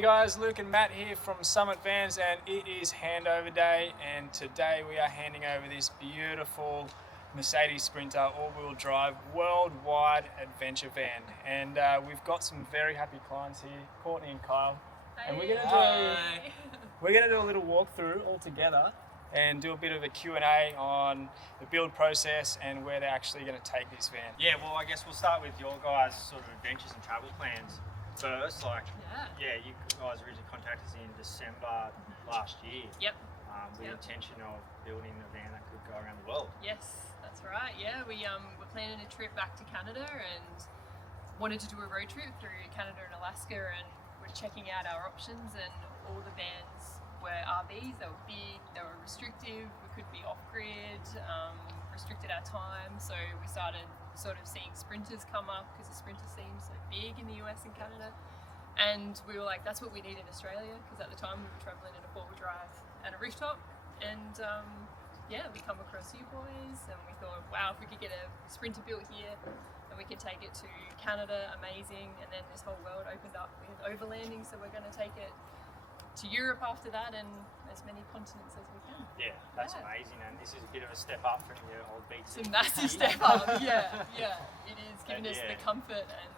G'day guys, Luke and Matt here from Summit Vans, and it is handover day, and today we are handing over this beautiful Mercedes Sprinter all-wheel drive worldwide adventure van. And we've got some very happy clients here, Courtney and Kyle. Hey. And we're gonna do a little walkthrough all together and do a bit of a Q&A on the build process and where they're actually going to take this van. Yeah, well, I guess we'll start with your guys' sort of adventures and travel plans first. You guys originally contacted us in December last year. Yep. With the intention of building a van that could go around the world. Yes, that's right. Yeah, we were planning a trip back to Canada and wanted to do a road trip through Canada and Alaska, and we're checking out our options, and all the vans were RVs. They were big, they were restrictive, we couldn't be off-grid, restricted our time, so we started sort of seeing Sprinters come up because the Sprinter seems so big in the US and Canada, and we were like, that's what we need in Australia, because at the time we were travelling in a four-wheel drive and a rooftop, and we come across you boys and we thought, wow, if we could get a Sprinter built here and we could take it to Canada, amazing. And then this whole world opened up with overlanding, so we're going to take it to Europe after that and as many continents as we can. Yeah, that's amazing, and this is a bit of a step up from your old beats. It's a massive step up, yeah, it is, giving us the comfort, and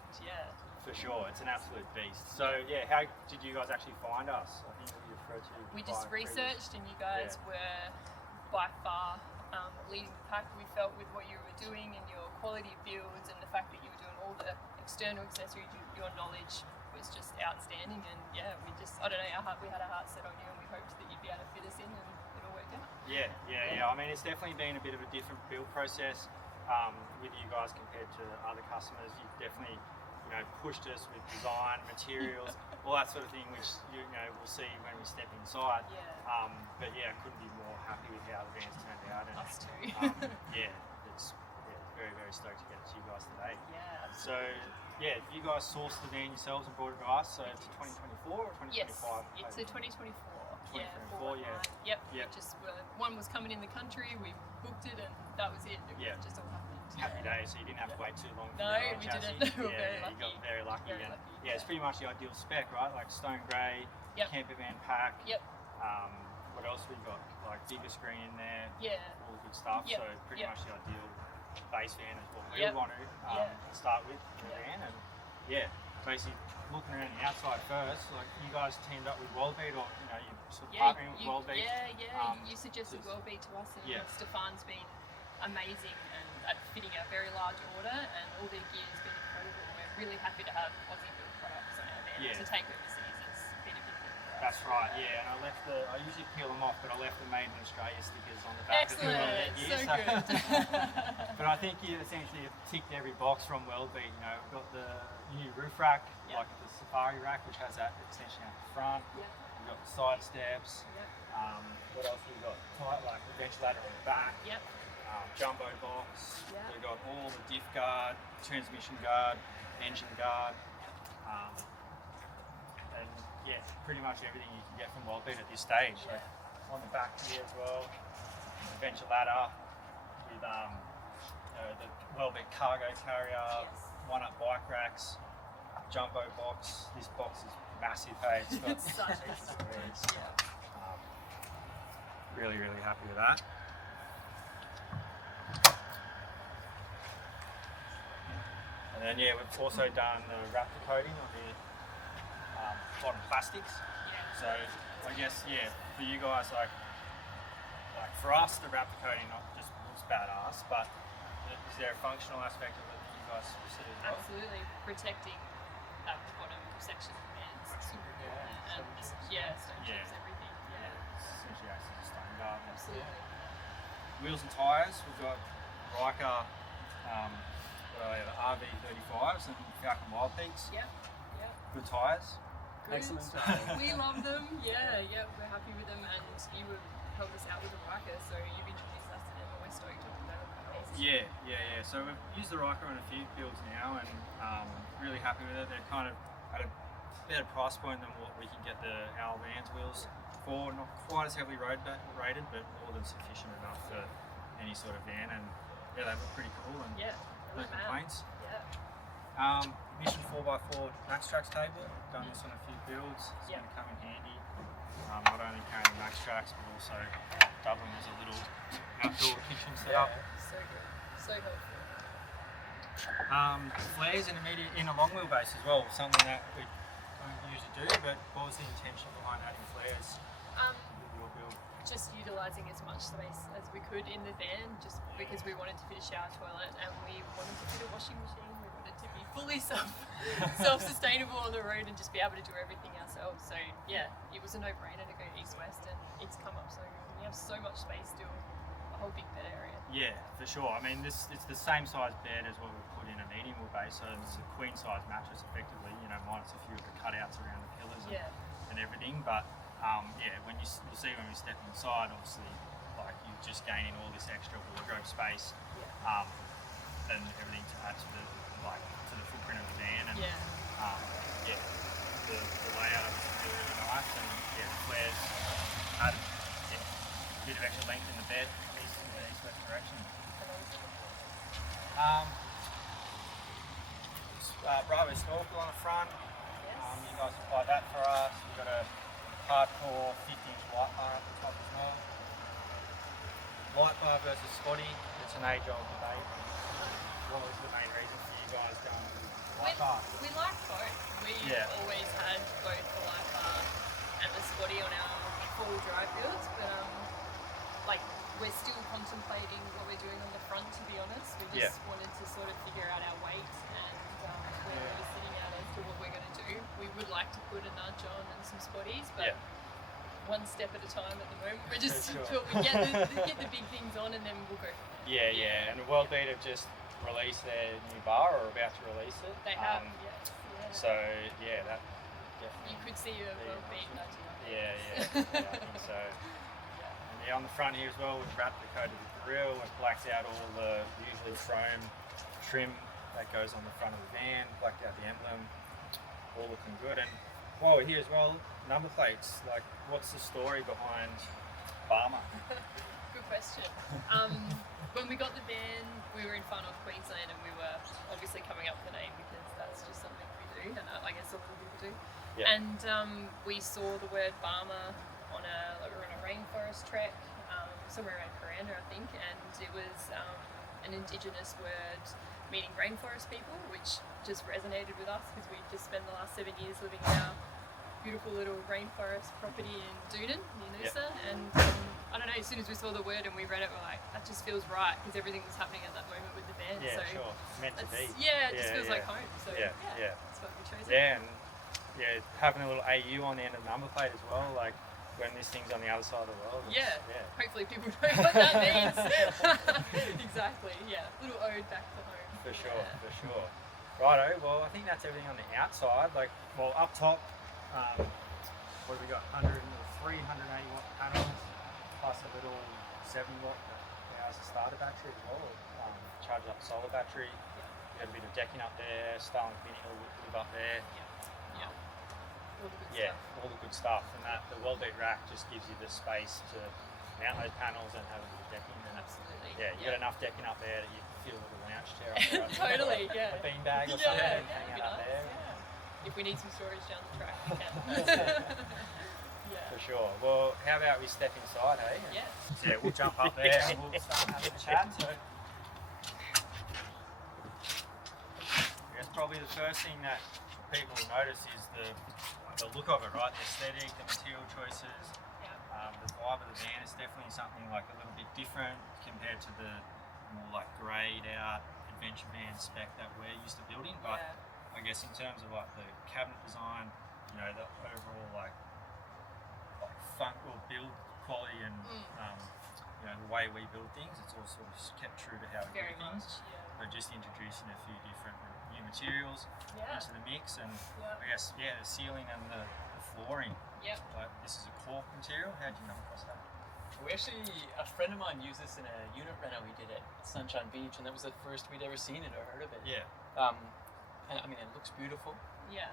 for sure, it's an absolute beast. So yeah, how did you guys actually find us? I think you referred to. We just researched, and you guys were by far leading the pack. We felt with what you were doing and your quality of builds, and the fact that you were doing all the external accessories, your knowledge was just outstanding. And I don't know, we had our heart set on you, and we hoped that you'd be able to fit us in, and it all worked out. Yeah. I mean, it's definitely been a bit of a different build process with you guys compared to other customers. You've definitely pushed us with design, materials, all that sort of thing, which we'll see when we step inside. But I couldn't be more happy with how the van's turned out. And, us too. It's very, very stoked to get it to you guys today. Yeah. So you guys sourced the van yourselves and brought it to us. So it's 2024 or 2025? Yes, it's a 2024. 2024, Yep. One was coming in the country. We booked it, and that was it. It just all happened. Happy days, so you didn't have to wait too long. No, we didn't. We were very lucky. You got very lucky. Very lucky. Yeah, it's pretty much the ideal spec, right? Like stone grey, camper van pack. Yep. What else we got? Like bigger screen in there. Yeah. All good stuff. Yep. So pretty much the ideal base van is what we want to start with in the van. And basically looking around the outside first, like you guys teamed up with Worldbeat, or you sort of partnering with Worldbeat. You suggested Worldbeat to us, and Stefan's been amazing and at fitting a very large order, and all their gear has been incredible. We're really happy to have Aussie built products on our van to take overseas. It's been a big thing for us. That's right, and I usually peel them off, but I left the Made in Australia stickers on the back. Excellent, so good. But I think you essentially have ticked every box from Worldbeat. We've got the new roof rack, like the Safari rack, which has that extension out the front. We've got the side steps. What else we've got? Like the bench ladder on the back. Jumbo box. We've got all the diff guard, transmission guard, engine guard, and pretty much everything you can get from Worldbeat at this stage. So on the back here as well, adventure ladder with the Worldbeat cargo carrier, one-up bike racks, jumbo box. This box is massive, hey. It's got such a storage. Really, really happy with that. And then we've also done the Raptor coating on the bottom plastics. So I guess for you guys, like for us, the Raptor coating not just looks badass, but is there a functional aspect of it that you guys see as well? Absolutely, protecting that bottom section of the van is super important, and stone chips, everything. Essentially acts as a stone guard. Absolutely. Wheels and tyres, we've got Riker. RV35s and Falcon Wild Peaks. Good tyres. Good. Excellent. We love them. We're happy with them, and you would help us out with the Riker, so you've introduced us to them, and we're stoked on them. Amazing. So we've used the Riker on a few builds now, and really happy with it. They're kind of at a better price point than what we can get our Vans wheels for. Not quite as heavily rated, but more than sufficient enough for any sort of van, and they look pretty cool. And no complaints. Mission 4x4 Max Tracks table. Done this on a few builds. It's Yeah. going to come in handy. Not only carrying the Max Tracks, but also doubling as a little outdoor kitchen setup. So good. So helpful. Flares in a long wheelbase as well. Something that we don't usually do, but what was the intention behind adding flares with your build? Just utilising as much space as we could in the van, just because we wanted to fit a shower toilet and we wanted to fit a washing machine. We wanted to be fully self-sustainable on the road and just be able to do everything ourselves. So yeah, it was a no-brainer to go east-west, and it's come up so good. We have so much space still, a whole big bed area. Yeah, for sure. I mean, it's the same size bed as what we put in a medium wheelbase, so it's a queen size mattress effectively. You know, minus a few of the cutouts around the pillars and everything, but. When you'll see when we step inside, obviously, like you're just gaining all this extra wardrobe space, and everything to add to the footprint of the van, and the layout of it is really nice, and the flares add a bit of extra length in the bed, east-west direction. Bravo snorkel on the front. You guys supply that for us. We've got a hardcore 50-inch light bar at the top as well. Light bar versus spotty, it's an age-old debate. What was the main reason for you guys going with light bar? We like both. We always had both the light bar and the spotty on our four-wheel drive builds, but we're still contemplating what we're doing on the front, to be honest. We just wanted to sort of figure out our weight and where we're sitting out as to what we're going to do. We would like to put a nudge on and some spotties, but one step at a time at the moment. We're just until we get the big things on, and then we'll go from there. Yeah. And the World Beat have just released their new bar, or about to release it. They have, So that definitely. You could see a World Beat nudging up there. Yeah, I think so. And on the front here as well, we've wrapped the coat of the grille and blacked out all the usually chrome trim that goes on the front of the van, blacked out the emblem, all looking good. And while we're here as well, number plates, like what's the story behind BAMA? Good question. When we got the van, we were in Far North Queensland, and we were obviously coming up with the name because that's just something we do, and I guess a lot of people do. Yeah. And we saw the word BAMA we were on a rainforest trek somewhere around Corian, I think, and it was an indigenous word meaning rainforest people, which just resonated with us because we just spent the last 7 years living in our beautiful little rainforest property in Doonan, near Noosa, and I don't know, as soon as we saw the word and we read it, we're like, that just feels right, because everything was happening at that moment with the band. Yeah, so sure. It's meant to be. Yeah, it just feels like home. So that's why we chose it. Yeah, and having a little AU on the end of the number plate as well, like when this thing's on the other side of the world. Hopefully people know what that means. Exactly, little ode back to home. For sure. Righto, well I think that's everything on the outside. Up top, what have we got? 180 watt panels, plus a little 7 watt that powers the starter battery as well, charges up the solar battery. We've got a bit of decking up there, Starlink Mini will live up there. All the good stuff. And the World Beat rack just gives you the space to mount those panels and have a bit of decking. And absolutely. You got enough decking up there that you feel a little lounge chair up there. Totally, A beanbag or something hanging out nice, there. If we need some storage down the track, we can. For sure. Well, how about we step inside, hey? Yeah. We'll jump up there and we'll start having a chat. So, I guess probably the first thing that people will notice is the look of it, right? The aesthetic, the material choices, the vibe of the van is definitely something like a little bit different compared to the more like greyed out adventure van spec that we're used to building. But I guess in terms of like the cabinet design, the overall like funk or build quality and the way we build things, it's all sort of kept true to how we do things. We're just introducing a few different new materials into the mix, and I guess the ceiling and the flooring. Like this is a cork material. How did you come across that? A friend of mine used this in a unit reno we did at Sunshine Beach, and that was the first we'd ever seen it or heard of it. And I mean, it looks beautiful.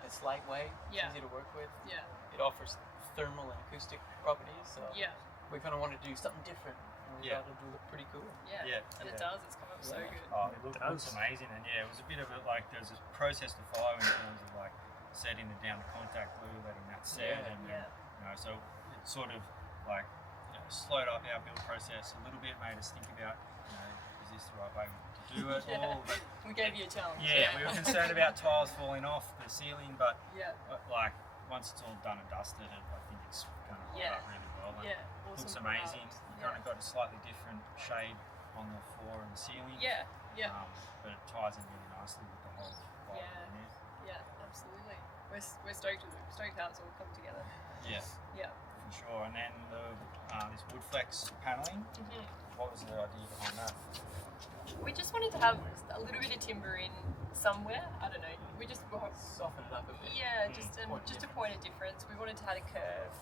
It's lightweight. It's easy to work with. It offers thermal and acoustic properties. So we kind of wanted to do something different and we thought it would look pretty cool. Yeah, and it does. It's come up so good. Oh, it looks amazing, and yeah, it was a bit of a like there's a process to follow in terms of like setting it down to contact glue, letting that set, and you know, so it sort of like slowed up our build process a little bit, made us think about is this the right way to do it? But we gave you a challenge. Yeah, we were concerned about tiles falling off the ceiling, but like once it's all done and dusted, I think it's going to hold up really well. And awesome. Looks amazing. You kind of got a slightly different shade on the floor and the ceiling. But it ties in really nicely with the whole vibe in there. Yeah, absolutely. We're stoked with it. Stoked how it's all come together. Yeah, for sure. And then this wood flex paneling. What was the idea behind that? We just wanted to have a little bit of timber in somewhere. I don't know. We just soften it up a bit. Yeah, just a point of difference. We wanted to have a curve,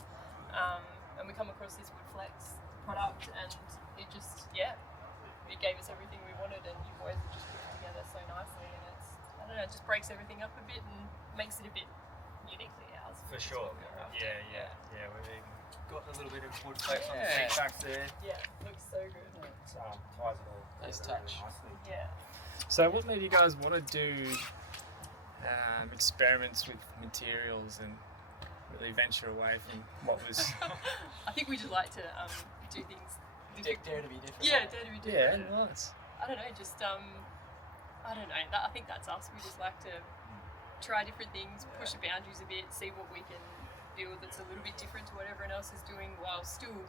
and we come across this wood flex product, and it just it gave us everything we wanted, and you boys have just put it together so nicely, and it's I don't know, it just breaks everything up a bit and makes it a bit uniquely ours. For sure. Yeah. We've even got a little bit of wood flex on the seat backs there. Yeah, looks so good. It ties it all Nice together touch. really nicely. Yeah. So what made you guys want to do experiments with materials and really venture away from what was... I think we just like to do things... Dare to be different. Yeah, dare to be different. Yeah, nice. I don't know, just, I don't know, I think that's us. We just like to try different things, push the boundaries a bit, see what we can build that's a little bit different to what everyone else is doing, while still,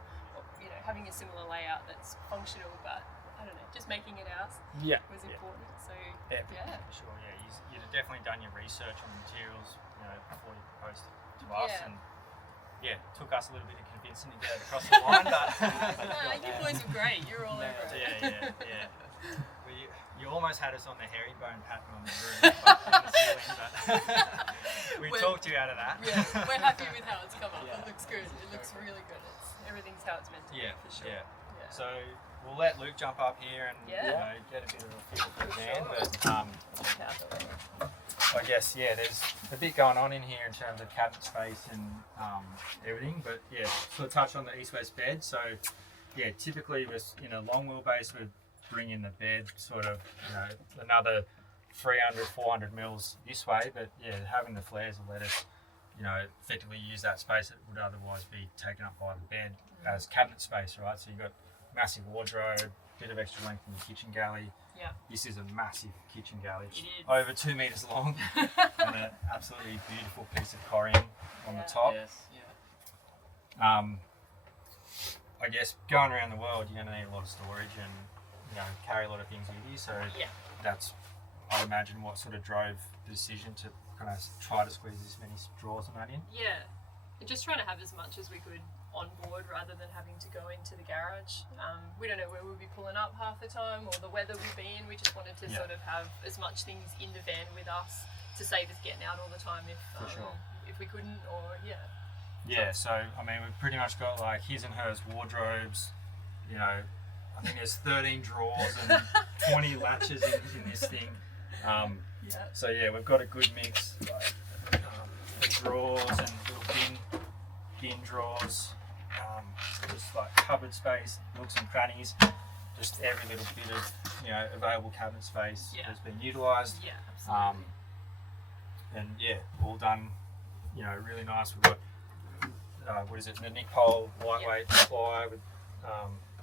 having a similar layout that's functional, but I don't know, just making it ours was important. So for sure. Yeah, you'd have definitely done your research on the materials, before you proposed it to us, and it took us a little bit of convincing to get it across the line, but no, you boys are great. You're all over it. Yeah. Well, you almost had us on the herringbone pattern on the roof, on the ceiling, but we talked you out of that. Yeah, we're happy with how it's come up. It looks good. It looks really good. Everything's how it's meant to be, for sure. Yeah. So we'll let Luke jump up here and get a bit of a feel for the van. But I guess there's a bit going on in here in terms of cabinet space and everything. But sort of touch on the east-west bed. So typically with a long wheelbase we'd bring in the bed sort of another 300, 400 mils this way. But having the flares will let us effectively use that space that would otherwise be taken up by the bed as cabinet space, right? So you've got massive wardrobe, bit of extra length in the kitchen galley. Yeah. This is a massive kitchen galley. It is. Over 2 meters long and an absolutely beautiful piece of Corian on the top. Yes, I guess going around the world, you're going to need a lot of storage and carry a lot of things with you. So that's, I imagine, what sort of drove the decision to kind of try to squeeze as many drawers and that in. Yeah, and just trying to have as much as we could on board rather than having to go into the garage. We don't know where we'll be pulling up half the time or the weather we'll be in. We just wanted to sort of have as much things in the van with us to save us getting out all the time if we couldn't, or So I mean, we've pretty much got like his and hers wardrobes. I think there's 13 drawers and 20 latches in this thing. So we've got a good mix, like the drawers and little bin drawers, just like cupboard space, nooks and crannies, just every little bit of available cabinet space has been utilised. Yeah, absolutely. And all done, really nice. We've got the Nick Pole lightweight ply with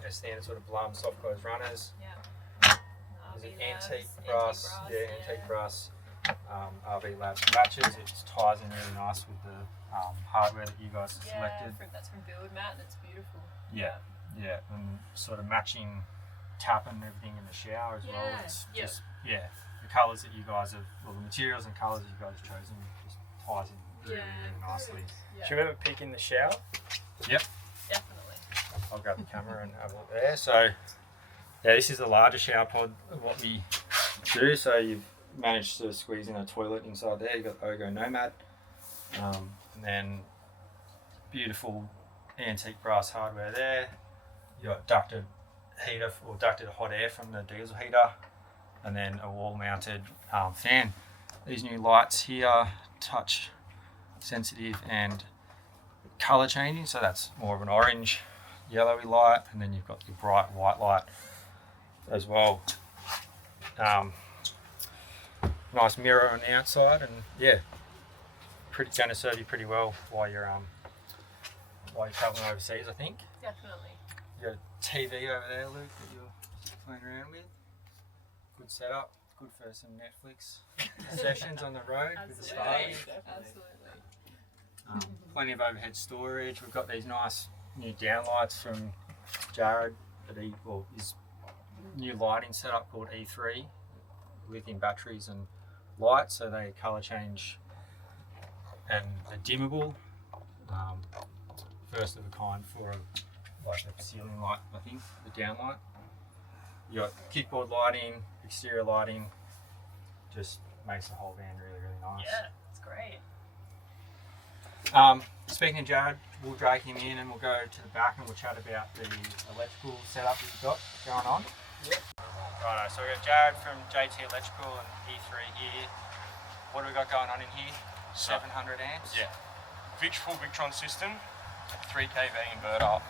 standard sort of Blum soft close runners. There's an antique brass, antique brass RV Labs latches. It just ties in really nice with the hardware that you guys have selected. That's from Build Mat, and it's beautiful. Yeah, and sort of matching tap and everything in the shower as well. It's just the colours that you guys have, the materials and colours that you guys have chosen just ties in really nicely. Should we have a peek in the shower? Yep. Definitely. I'll grab the camera and have a look there. So this is the larger shower pod of what we do. So you've managed to squeeze in a toilet inside there. You've got OGO Nomad, and then beautiful antique brass hardware there. You've got ducted heater or ducted hot air from the diesel heater, and then a wall mounted fan. These new lights here, touch sensitive and color changing, so that's more of an orange yellowy light, and then you've got your bright white light as well. Nice mirror on the outside, and yeah, going to serve you pretty well while you're traveling overseas, I think. Definitely. You got a TV over there, Luke, that you're playing around with. Good setup. Good for some Netflix sessions on the road with the stars. Absolutely. Plenty of overhead storage. We've got these nice new downlights from Jared at his new lighting setup called E3, lithium batteries and lights, so they colour change and they're dimmable. First of a kind for the ceiling light, I think, the downlight. You got kickboard lighting, exterior lighting, just makes the whole van really, really nice. Yeah, it's great. Speaking of Jared, we'll drag him in and we'll go to the back and we'll chat about the electrical setup that you've got going on. Yep. Righto, so we've got Jared from JT Electrical and E3 here. What do we got going on in here? 700 amps? Yeah. Full Victron system, 3 kV inverter,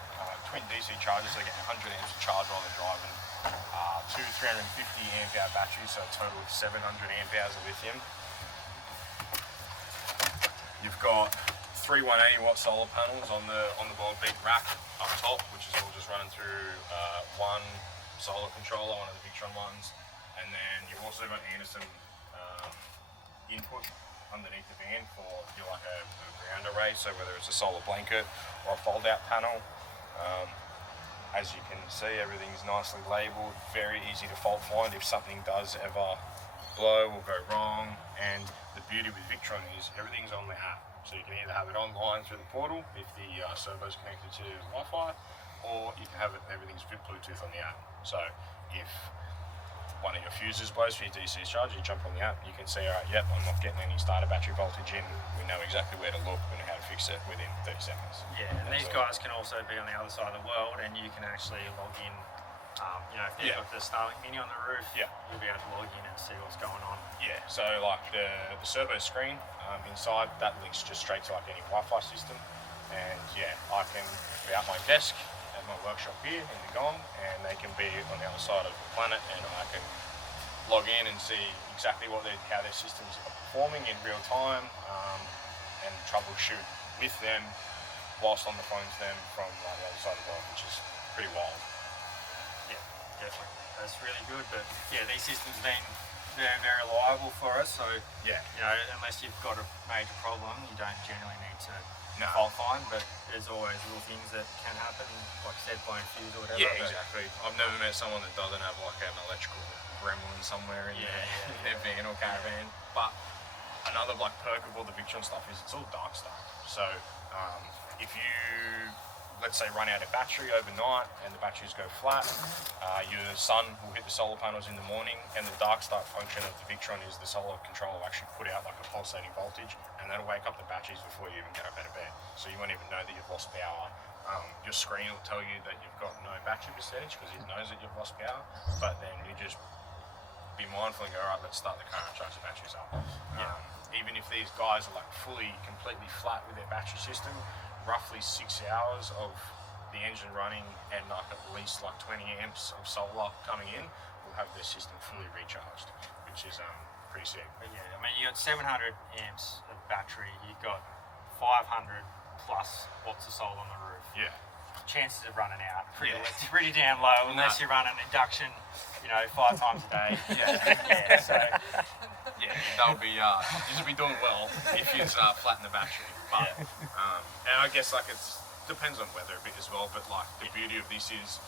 twin DC chargers, so they get 100 amps of charge while they're driving. Two 350 amp hour batteries, so a total of 700 amp hours of lithium. You've got 3 180 watt solar panels on the Wild Beat rack up top, which is all just running through one solar controller, one of the Victron ones, and then you've also got Anderson input underneath the van for a ground array, so whether it's a solar blanket or a fold out panel. As you can see, everything's nicely labelled, very easy to fault find if something does ever blow or go wrong. And the beauty with Victron is everything's on the app, so you can either have it online through the portal if the servo's connected to Wi-Fi, or you can have it, everything's Bluetooth on the app. So if one of your fuses blows for your DC charger, you jump on the app, you can see, alright, yep, I'm not getting any starter battery voltage in. We know exactly where to look, we know how to fix it within 30 seconds. Yeah, and these guys can also be on the other side of the world, and you can actually log in. If they've got the Starlink Mini on the roof, you'll be able to log in and see what's going on. Yeah, so like the servo screen inside, that links just straight to like any Wi-Fi system. And yeah, I can be at my desk at my workshop here in the Gong, and they can be on the other side of the planet, and I can log in and see exactly how their systems are performing in real time, and troubleshoot with them whilst on the phone to them from the other side of the world, which is pretty wild. Yeah, definitely. That's really good. But yeah, these systems have been very, very reliable for us. So yeah, unless you've got a major problem, you don't generally need to fault find. But there's always little things that can happen, like I said, blowing fuse or whatever. Yeah, exactly. I've never met someone that doesn't have like an electrical gremlin somewhere in their van or caravan. But another like perk of all the Victron stuff is it's all dark stuff. So if you, let's say, run out of battery overnight and the batteries go flat, your sun will hit the solar panels in the morning, and the dark start function of the Victron is the solar controller will actually put out like a pulsating voltage, and that'll wake up the batteries before you even get up out of bed. So you won't even know that you've lost power. Your screen will tell you that you've got no battery percentage because it knows that you've lost power, but then you just be mindful and go, alright, let's start the car and charge the batteries up. Even if these guys are like completely flat with their battery system, roughly 6 hours of the engine running and like at least like 20 amps of solar coming in will have their system fully recharged, which is pretty sick. But yeah, I mean, you got 700 amps of battery, you've got 500 plus watts of solar on the roof. Yeah. Chances of running out pretty damn low unless you run an induction, 5 times a day. That'll be you'll be doing well if you flatten the battery. But and I guess like it depends on weather a bit as well. But like the beauty of this is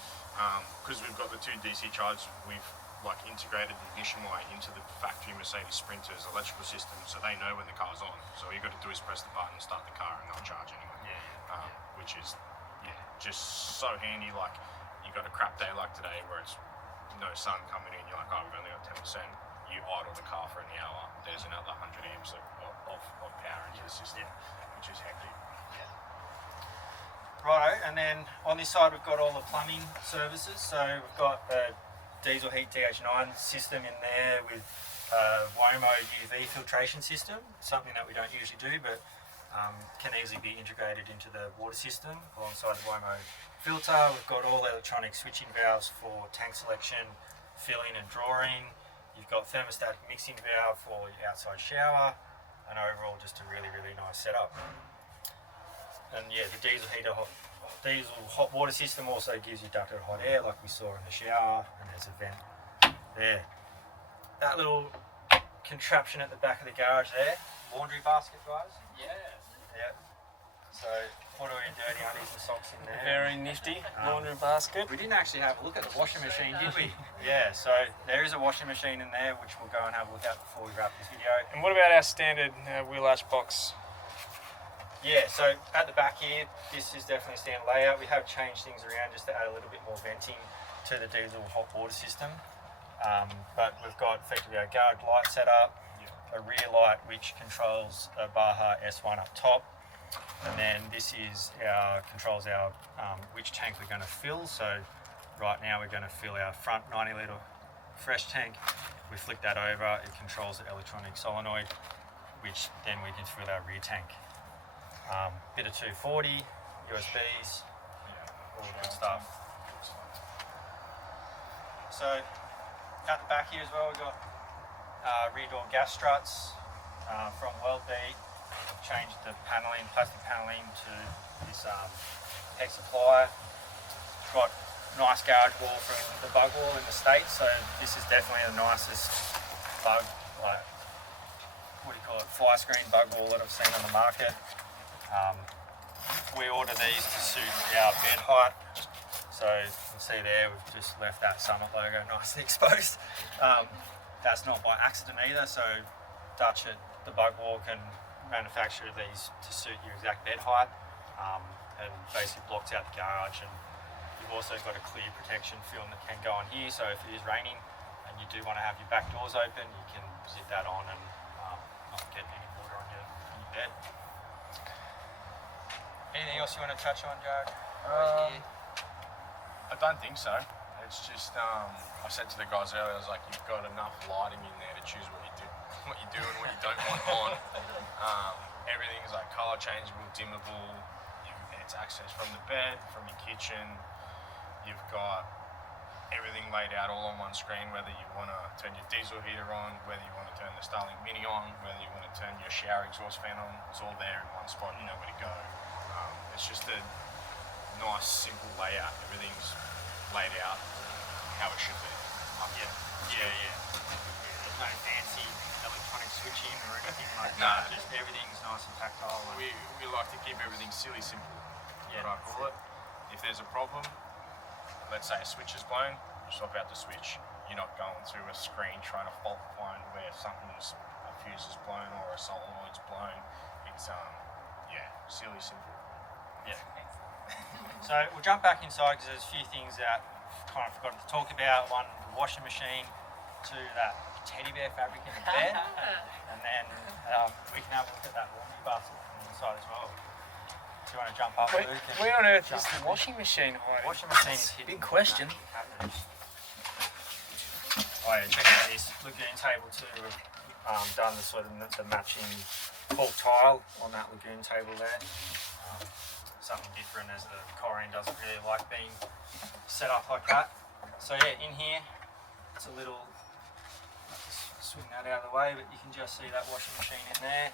because we've got the 2 DC chargers, we've like integrated the ignition wire into the factory Mercedes Sprinter's electrical system, so they know when the car's on. So all you got to do is press the button and start the car, and they'll charge anyway. Which is just so handy. Like you got a crap day like today where it's no sun coming in, you're like, oh, we've only got 10%. You idle the car for an hour, there's another 100 amps of power into the system, which is hectic. Righto, and then on this side we've got all the plumbing services. So we've got a diesel heat DH9 system in there with WOMO UV filtration system, something that we don't usually do, but can easily be integrated into the water system alongside the BAMA filter. We've got all electronic switching valves for tank selection, filling and drawing. You've got thermostatic mixing valve for your outside shower, and overall just a really, really nice setup. And yeah, the diesel hot water system also gives you ducted hot air like we saw in the shower, and there's a vent there. That little contraption at the back of the garage there, laundry basket, guys. Yeah. Yeah. So put all your dirty undies and socks in there. Very nifty laundry basket. We didn't actually have a look at the washing machine, did we? Yeah, so there is a washing machine in there, which we'll go and have a look at before we wrap this video. And what about our standard wheel arch box? Yeah, so at the back here, this is definitely a standard layout. We have changed things around just to add a little bit more venting to the diesel hot water system. But we've got effectively our guard light set up, a rear light which controls a Baja S1 up top, and then this is controls our which tank we're going to fill. So right now we're going to fill our front 90 litre fresh tank. We flick that over, it controls the electronic solenoid, which then we can fill our rear tank. Bit of 240, USBs, all good stuff. So at the back here as well, we've got rear door gas struts from Worldbeat. Changed the paneling, plastic paneling to this hex supply. Got nice garage wall from the bug wall in the States, so this is definitely the nicest bug, like, what do you call it, fly screen bug wall that I've seen on the market. We order these to suit our bed height. So you can see there, we've just left that Summit logo nicely exposed. That's not by accident either, so Ducted, the bug wall, can manufacture these to suit your exact bed height, and basically blocks out the garage. And you've also got a clear protection film that can go on here, so if it is raining and you do want to have your back doors open, you can zip that on and not get any water on your bed. Anything else you want to touch on, Jared? I don't think so. It's just I said to the guys earlier, I was like, you've got enough lighting in there to choose what you do and what you don't want on. Everything's like color changeable, dimmable. It's access from the bed, from your kitchen. You've got everything laid out all on one screen, whether you want to turn your diesel heater on, whether you want to turn the Starlink Mini on, whether you want to turn your shower exhaust fan on. It's all there in one spot, you know where to go. It's just a nice, simple layout. Everything's laid out how it should be. Yeah. There's no fancy electronic switching or anything like that. Just everything's nice and tactile. We like to keep everything silly simple. Yeah, what I call it. If there's a problem, let's say a switch is blown, you swap out the switch. You're not going through a screen trying to fault find where something's, a fuse is blown or a solenoid's blown. It's silly simple. Yeah. So we'll jump back inside because there's a few things that kind of forgot to talk about. One, the washing machine, two, that teddy bear fabric in the bed, and then we can have a look at that laundry basket from the inside as well. Do you want to jump up, Luke? Where on earth is the washing machine hiding? Washing machine is hidden. Big question. Oh yeah, check out this lagoon table too. We've done the sort of the matching full tile on that lagoon table there. Something different, as the Corian doesn't really like being set up like that. So yeah, in here, it's a little, just swing that out of the way, but you can just see that washing machine in there.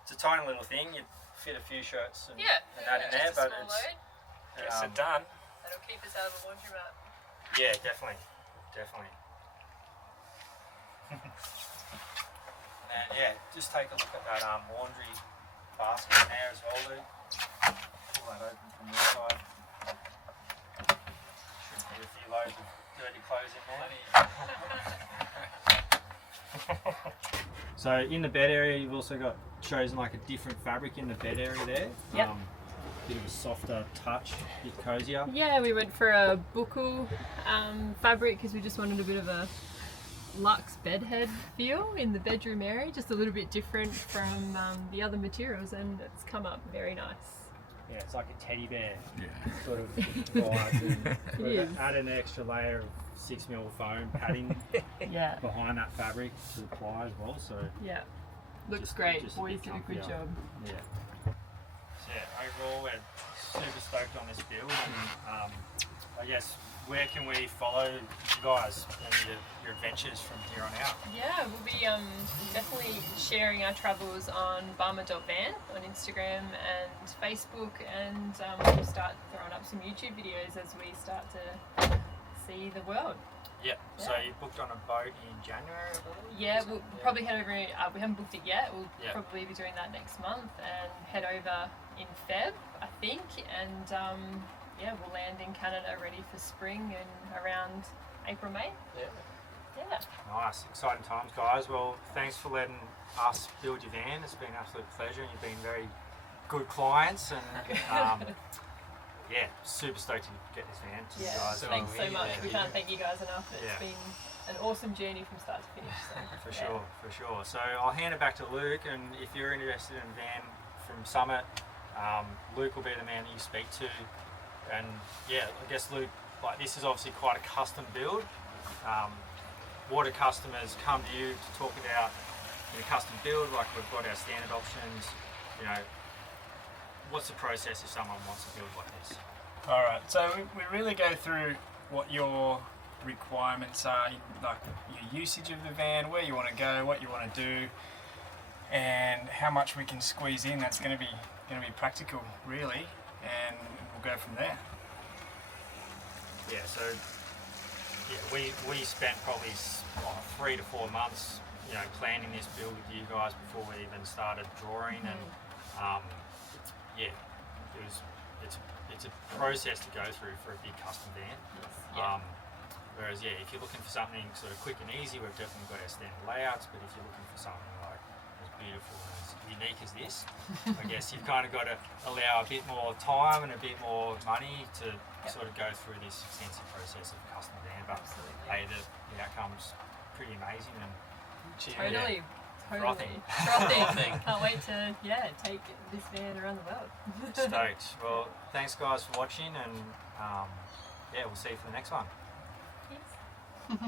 It's a tiny little thing, you'd fit a few shirts and that in there, but it's... Gets it done. That'll keep us out of the laundromat. Yeah, definitely. And yeah, just take a look at that laundry basket in there as well, Luke. Pull that open from your side. Should be a few loads of dirty clothes in there. So in the bed area, you've also got chosen like a different fabric in the bed area there. Yep. Bit of a softer touch, a bit cozier. Yeah, we went for a buckle fabric because we just wanted a bit of a luxe bedhead feel in the bedroom area, just a little bit different from the other materials, and it's come up very nice. Yeah, it's like a teddy bear sort of vibe. It is. Add an extra layer of 6mm foam padding behind that fabric to the ply as well. So yeah, Looks great. just Boys bit did a good comfier. job. Yeah. So yeah, overall we're super stoked on this build, and I guess where can we follow you guys and your adventures from here on out? Yeah, we'll be definitely sharing our travels on BAMA.van on Instagram and Facebook, and we'll start throwing up some YouTube videos as we start to see the world. Yeah. So Yeah. you booked on a boat in January, I believe? Yeah, we'll probably head over. We haven't booked it yet. We'll Yeah. probably be doing that next month and head over in Feb, I think. And yeah, we'll land in Canada ready for spring and around April, May. Yeah. Yeah. Nice, exciting times, guys. Well, thanks for letting us build your van. It's been an absolute pleasure, and you've been very good clients. And yeah, super stoked to get this van to you Yeah. guys. So Thanks so much. yeah, We can't thank you guys enough. It's Yeah. been an awesome journey from start to finish. So, For yeah. sure, for sure. So I'll hand it back to Luke, and if you're interested in a van from Summit, Luke will be the man that you speak to. And yeah, I guess Luke, like this is obviously quite a custom build. What do customers come to you to talk about in a custom build? Like we've got our standard options, you know, what's the process if someone wants a build like this? All right, so we really go through what your requirements are, like your usage of the van, where you want to go, what you want to do, and how much we can squeeze in. That's going to be practical, really, and we'll go from there. Yeah, so yeah, we spent probably 3 to 4 months, you know, planning this build with you guys before we even started drawing, and yeah, it's a process to go through for a big custom van. Yeah. Whereas yeah, if you're looking for something sort of quick and easy, we've definitely got our standard layouts. But if you're looking for something like as beautiful and as unique as this, I guess you've kind of got to allow a bit more time and a bit more money to sort of go through this extensive process of a custom van. But hey, the outcome's pretty amazing, and Totally. Frothing. Frothing. Can't wait to take this van around the world. stoked. Well, thanks guys for watching, and yeah, we'll see you for the next one. Yes.